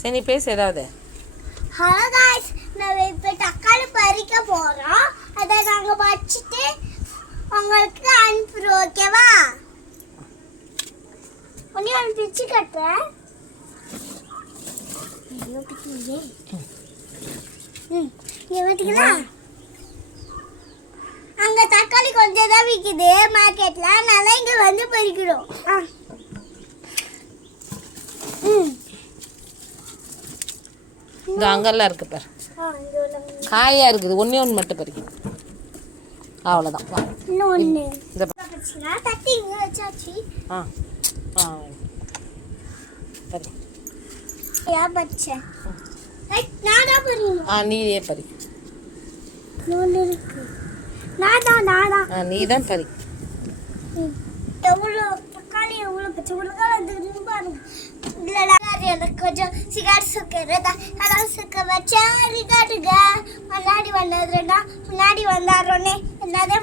சரி பேசு ஏதாவது. ஹலோ गाइस, நான் இப்ப தக்காளி பறிக்க போறோம். அத நாங்க வச்சிட்டு உங்களுக்கு அனுப்புறோம், ஓகேவா? ஒண்ணே பிச்சு கட்டறேன். ஐயோ பிச்சுங்க. ஏவட்டிங்களா? அங்க தக்காளி கொஞ்சம் தான் விக்குது மார்க்கெட்ல. அதனால இங்க வந்து பறிக்கிறோம். இந்த அங்கெல்லாம் இருக்கு பாரு. காயா இருக்குது. ஒண்ணே ஒன்று மட்டும் பறிக்க. அவ்வளோதான். வா இன்னொன்று இந்த தட்டி இங்கே வச்சாச்சு. பறி. பச்சை நாடா பறி. நீயே பறி. நீ தான் பறி. எவ்வளோ தக்காளி எவ்வளோ பச்சை மிளகாய் வந்து பாருங்க. இல்லைடா எனக்கு கொஞ்சம் சிகாட் சுக்கிறதா அதான் சுக்க வச்சா ரிகாட்டுங்க. முன்னாடி வந்ததுன்னா முன்னாடி வந்தாரோன்னே என்னதே